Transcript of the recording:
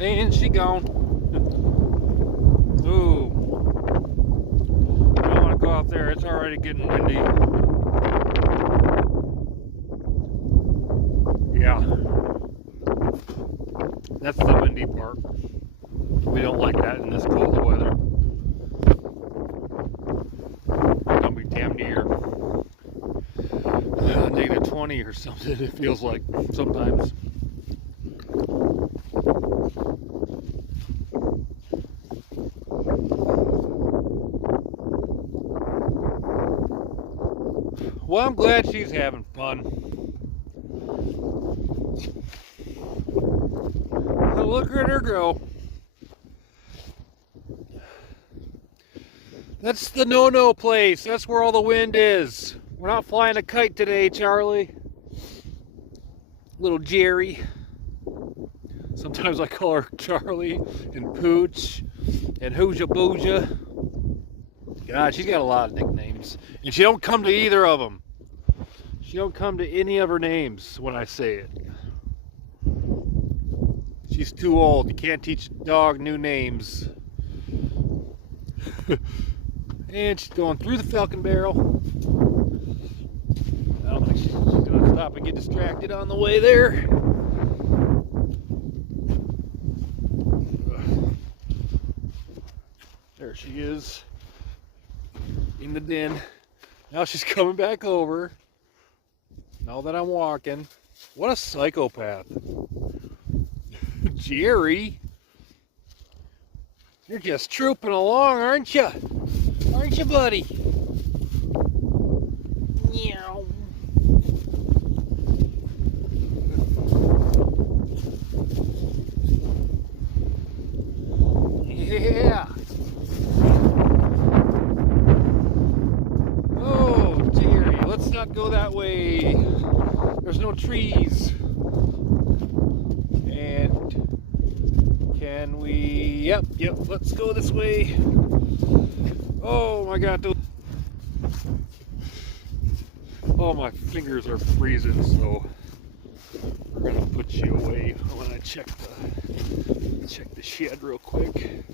And she gone. Ooh. I don't want to go out there. It's already getting windy. Yeah. That's the windy part. We don't like that in this cold weather. It's gonna be damn near negative 20 or something, it feels like sometimes. Well, I'm glad she's having fun. Look at her go. That's the no-no place. That's where all the wind is. We're not flying a kite today, Charlie. Little Jerry. Sometimes I call her Charlie and Pooch and Hooja Booja. God, she's got a lot of nicknames. And she don't come to either of them. She don't come to any of her names when I say it. She's too old. You can't teach a dog new names. And she's going through the Falcon Barrel. I don't think she's going to stop and get distracted on the way there. There she is in the den. Now she's coming back over. Now that I'm walking. What a psychopath. Jerry. You're just trooping along, aren't you? Aren't you, buddy? Meow. Yeah. Oh, Jerry, let's not go that way. There's no trees. And can we? Yep, let's go this way. Oh my God. Oh, my fingers are freezing, so we're gonna put you away when I check the shed real quick.